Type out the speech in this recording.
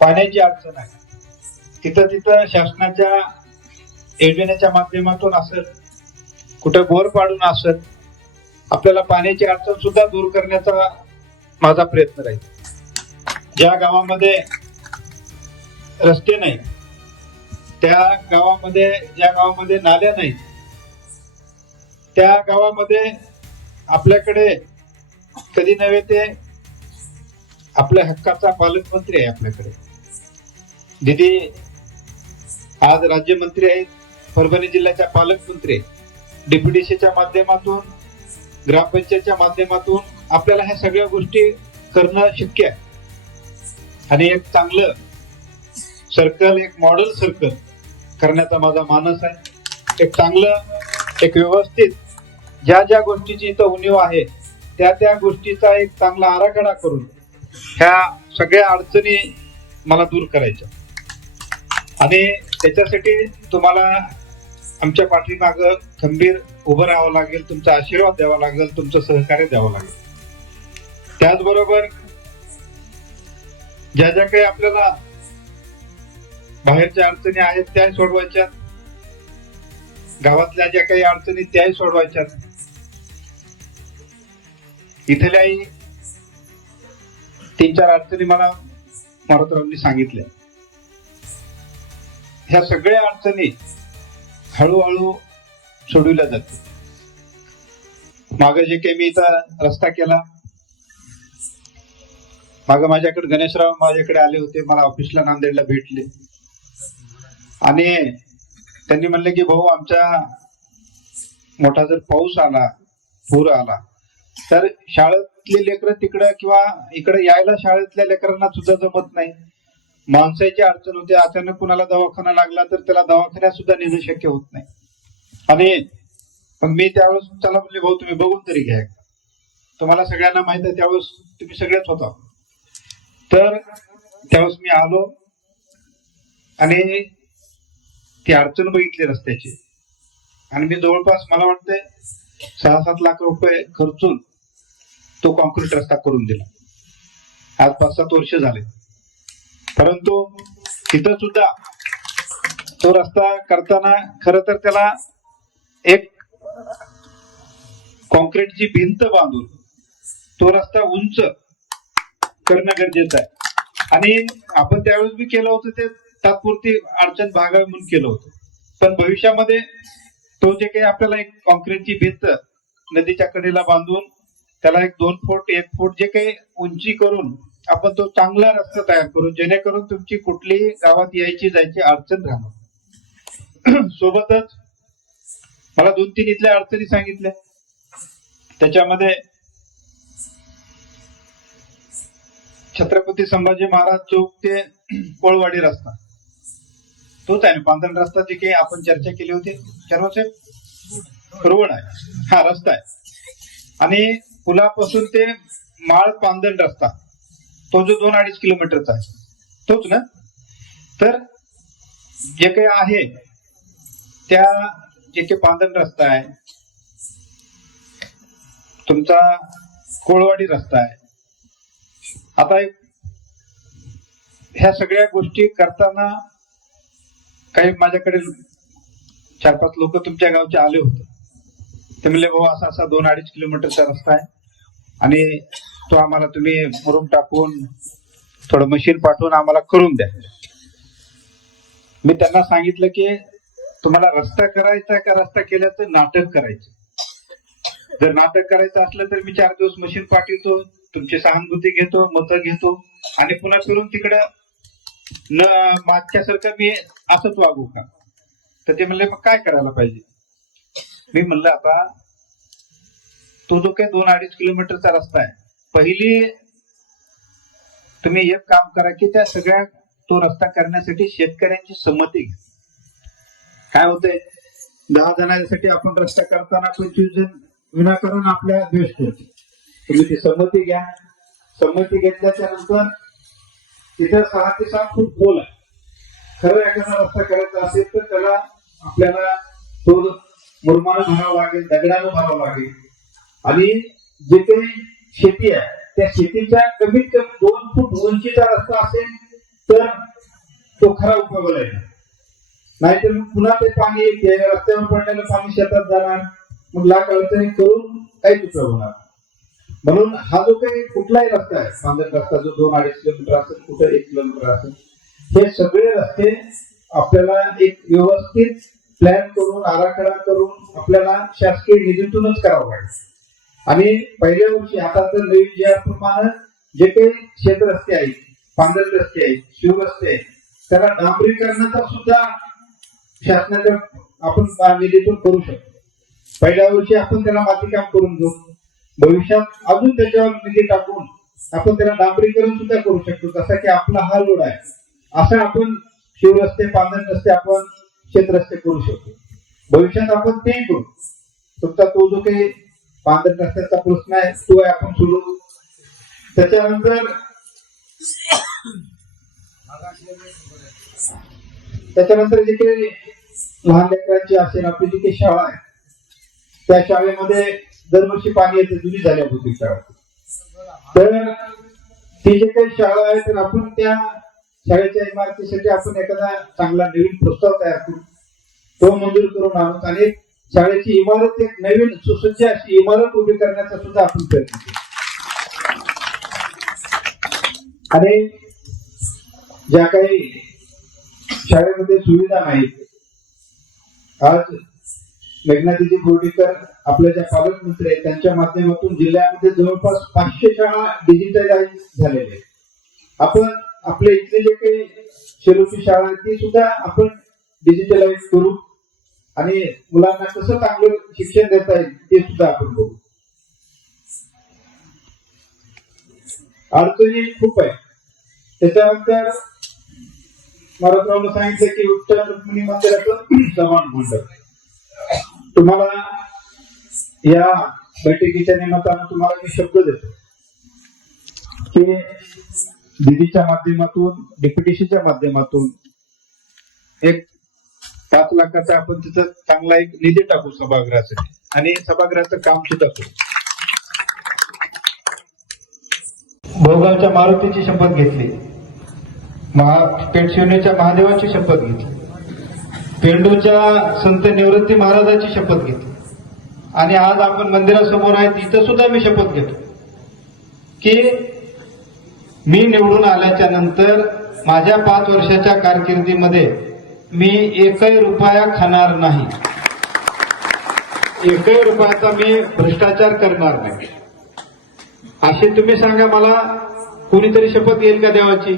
पाण्याची अडचण आहे. तिथं तिथं शासनाच्या योजनेच्या माध्यमातून असेल, कुठं बोर पाडून असेल, आपल्याला पाण्याची अडचण सुद्धा दूर करण्याचा माझा प्रयत्न राहील. ज्या गावामध्ये रस्ते नाही, त्या गावामध्ये, ज्या गावामध्ये नाल्या नाही, त्या गावामध्ये आपल्याकडे कधी नव्हे ते आपल्या हक्काचा पालकमंत्री आहे. आपल्याकडे दिदी आज राज्यमंत्री आहेत, परभणी जिल्ह्याच्या पालकमंत्री आहेत. डीपीडीसीच्या माध्यमातून, ग्रामपंचायतच्या माध्यमातून आपल्याला ह्या सगळ्या गोष्टी करणं शक्य आहे. आणि एक चांगलं सर्कल, एक मॉडेल सर्कल करण्याचा माझा मानस आहे. एक चांगलं, एक व्यवस्थित ज्या ज्या गोष्टीची इथं उणीव आहे त्या त्या गोष्टीचा एक चांगला आराखडा करून ह्या सगळ्या अडचणी मला दूर करायच्या. आणि त्याच्यासाठी तुम्हाला आमच्या पाठीमागं खंबीर उभं राहावं लागेल, तुमचा आशीर्वाद द्यावा लागेल, तुमचं सहकार्य द्यावं लागेल. त्याचबरोबर ज्या ज्या काही आपल्याला बाहेरच्या अडचणी आहेत त्याही सोडवायच्या, गावातल्या ज्या काही अडचणी त्याही सोडवायच्या. इथल्याही 3-4 अडचणी मला मारुतरावांनी सांगितल्या. ह्या सगळ्या अडचणी हळूहळू सोडविल्या जातात. मागे जे काही मी इथं रस्ता केला, मागे माझ्याकडे गणेशराव माझ्याकडे आले होते, मला ऑफिसला नांदेडला भेटले आणि त्यांनी म्हणले की भाऊ, आमच्या मोठा जर पाऊस आला, पूर आला तर शाळेतले लेकरं तिकडं किंवा इकडे यायला शाळेतल्या लेकरांना सुद्धा जमत नाही. माणसाची अडचण होते, अचानक कुणाला दवाखाना लागला तर त्याला दवाखान्यात सुद्धा नेणं शक्य होत नाही. आणि मग मी त्यावेळेस त्याला म्हणले, भाऊ तुम्ही बघून तरी घ्या, तुम्हाला सगळ्यांना माहित आहे त्यावेळेस तुम्ही सगळेच होता. तर त्यावेळेस मी आलो आणि ती अडचण बघितली रस्त्याची, आणि मी जवळपास मला वाटतंय 6-7 लाख रुपये खर्चून तो कॉन्क्रीट रस्ता करून दिला. आज 5-7 वर्ष झाले. परंतु तिथं सुद्धा तो रस्ता करताना खरं तर त्याला एक कॉन्क्रीटची भिंत बांधून तो रस्ता उंच करणं गरजेचं आहे. आणि आपण त्यावेळेस बी केलं होतं, ते तात्पुरती अडचण भागावी म्हणून केलं होतं. पण भविष्यामध्ये तो जे काही आपल्याला एक कॉन्क्रीटची भिंत नदीच्या कडेला बांधून त्याला एक 2 फूट 1 फूट जे काही उंची करून आपण तो चांगला रस्ता तयार करू, जेणेकरून तुमची कुठलीही गावात यायची जायची अडचण राहणार. सोबतच मला 2-3 इथल्या अडचणी सांगितल्या. त्याच्यामध्ये छत्रपती संभाजी महाराज चौक ते कोळवाडी रस्ता, तोच आहे ना पांधरण रस्ता, जे काही आपण चर्चा केली होती. रोड आहे, हा रस्ता आहे. आणि पुलापासून ते माळ पांधरण रस्ता, तो जो 2-2.5 किलोमीटरचा आहे, तोच ना. तर जे काही आहे त्या जे काही पांधरण रस्ता आहे, तुमचा कोळवाडी रस्ता आहे. आता ह्या सगळ्या गोष्टी करताना काही माझ्याकडे 4-5 लोक तुमच्या गावचे आले होते. ते म्हणले, भाऊ असा असा 2-2.5 किलोमीटरचा रस्ता आहे आणि तो आम्हाला तुम्ही मुरुम टाकून थोडं मशीन पाठवून आम्हाला करून द्या. मी त्यांना सांगितलं की तुम्हाला रस्ता करायचा का रस्ता केल्याचं नाटक करायचं. जर नाटक करायचं असलं तर मी 4 दिवस मशीन पाठवतो, तुमची सहानुभूती घेतो, मतं घेतो आणि पुन्हा फिरून तिकडं न मागच्यासारखं मी असंच वागू का. तर ते म्हणले, मग काय करायला पाहिजे. मी म्हणलं, आता तो जो काही 2-2.5 किलोमीटरचा रस्ता आहे, पहिली तुम्ही एक काम करा की त्या सगळ्या तो रस्ता करण्यासाठी शेतकऱ्यांची संमती घ्या. काय होतंय, 10 जणांसाठी आपण रस्ता करताना 25 जण विनाकारण आपल्या द्वेष करतो. तुम्ही ती संमती घ्या. संमती घेतल्याच्या नंतर तिथे 6 ते 7 फूट खोल आहे. खरं एखादा रस्ता करायचा असेल तर त्याला आपल्याला तो मुरमानं भरावं लागेल, दगडानं भरावं लागेल. आणि जे काही शेती आहे त्या शेतीच्या कमीत कमी 2 फूट उंचीचा रस्ता असेल तर तो खरा उपयोगाला येईल. नाहीतर मग पुन्हा ते पाणी येते रस्त्यावर पडलेलं पाणी शेतात जाणार मग लाख अडचणी करून काहीच उपयोग होणार. म्हणून हा जो काही कुठलाही रस्ता आहे पांढर रस्ता जो 2-2.5 किलोमीटर असेल कुठे 1 किलोमीटर असेल हे सगळे रस्ते आपल्याला एक व्यवस्थित प्लॅन करून आराखडा करून आपल्याला शासकीय निधीतूनच करावं लागेल. आणि पहिल्या वर्षी आता तर नवीन जी प्रमाणे जे काही शेत रस्ते आहेत पांढरे रस्ते आहेत शिवरस्ते आहेत त्याला डांबरीकरणाचा सुद्धा शासनाच्या आपण निधीतून करू शकतो. पहिल्या वर्षी आपण त्याला मातीकाम करून घेऊ भविष्यात अजून त्याच्यावर निधी टाकून आपण त्याला डांबरीकरण सुद्धा करू शकतो. जसा की आपला हा लोड आहे असं आपण शिवरस्ते पांढरे रस्ते आपण शेतरस्ते करू शकतो. भविष्यात आपण तेही करू. तुमचा तो जो काही पांढरे रस्त्याचा प्रश्न आहे तो आपण सोडू. त्याच्यानंतर जे काही लहान लेकरांची असेल आपली जी काही शाळा आहे त्या शाळेमध्ये दरवर्षी पाणी येते जुनी झाल्या होती शाळा. तर ती जे काही शाळा आहे तर आपण त्या शाळेच्या इमारतीसाठी आपण एखादा चांगला नवीन प्रस्ताव तयार करू तो मंजूर करून आणू आणि शाळेची इमारत एक नवीन सुसज्ज अशी इमारत उभी करण्याचा सुद्धा आपण प्रयत्न करू. आणि ज्या काही शाळेमध्ये सुविधा नाहीत आज मेघनादिदी बोर्डीकर आपल्या ज्या पालकमंत्री आहेत त्यांच्या माध्यमातून जिल्ह्यामध्ये जवळपास 500 शाळा डिजिटलाइज झालेल्या आहेत. आपण आपल्या इथले जे काही शेलोची शाळा आहे ती सुद्धा आपण डिजिटलाइज करू आणि मुलांना कसं चांगलं शिक्षण देता येईल ते सुद्धा आपण बघू. अडचणी खूप आहे. त्याच्यानंतर महाराजरावला सांगितलं की विठ्ठल रुक्मिणी मंदिराचं समान मंडळ. तुम्हाला या बैठकीच्या निमित्तानं तुम्हाला मी शब्द देतो की दिदीच्या माध्यमातून डेप्युटेशनच्या माध्यमातून एक 5 लाखाचा आपण तिथं चांगला एक निधी टाकू सभागृहासाठी आणि सभागृहाचं काम सुद्धा करू. भोगावच्या मारुतीची शपथ घेतली, पेठशिवनेच्या महादेवाची शपथ घेतली, पेंडूच्या संत निवृत्ती महाराजाची शपथ घेतली आणि आज आपण मंदिरासमोर आहे तिथं सुद्धा मी शपथ घेतो की मी निवडून आल्याच्या नंतर माझ्या 5 वर्षाच्या कारकिर्दीमध्ये मी 1 रुपया खाणार नाही, 1 रुपयाचा मी भ्रष्टाचार करणार नाही. अशी तुम्ही सांगा मला कोणीतरी शपथ घेईल का देवाची?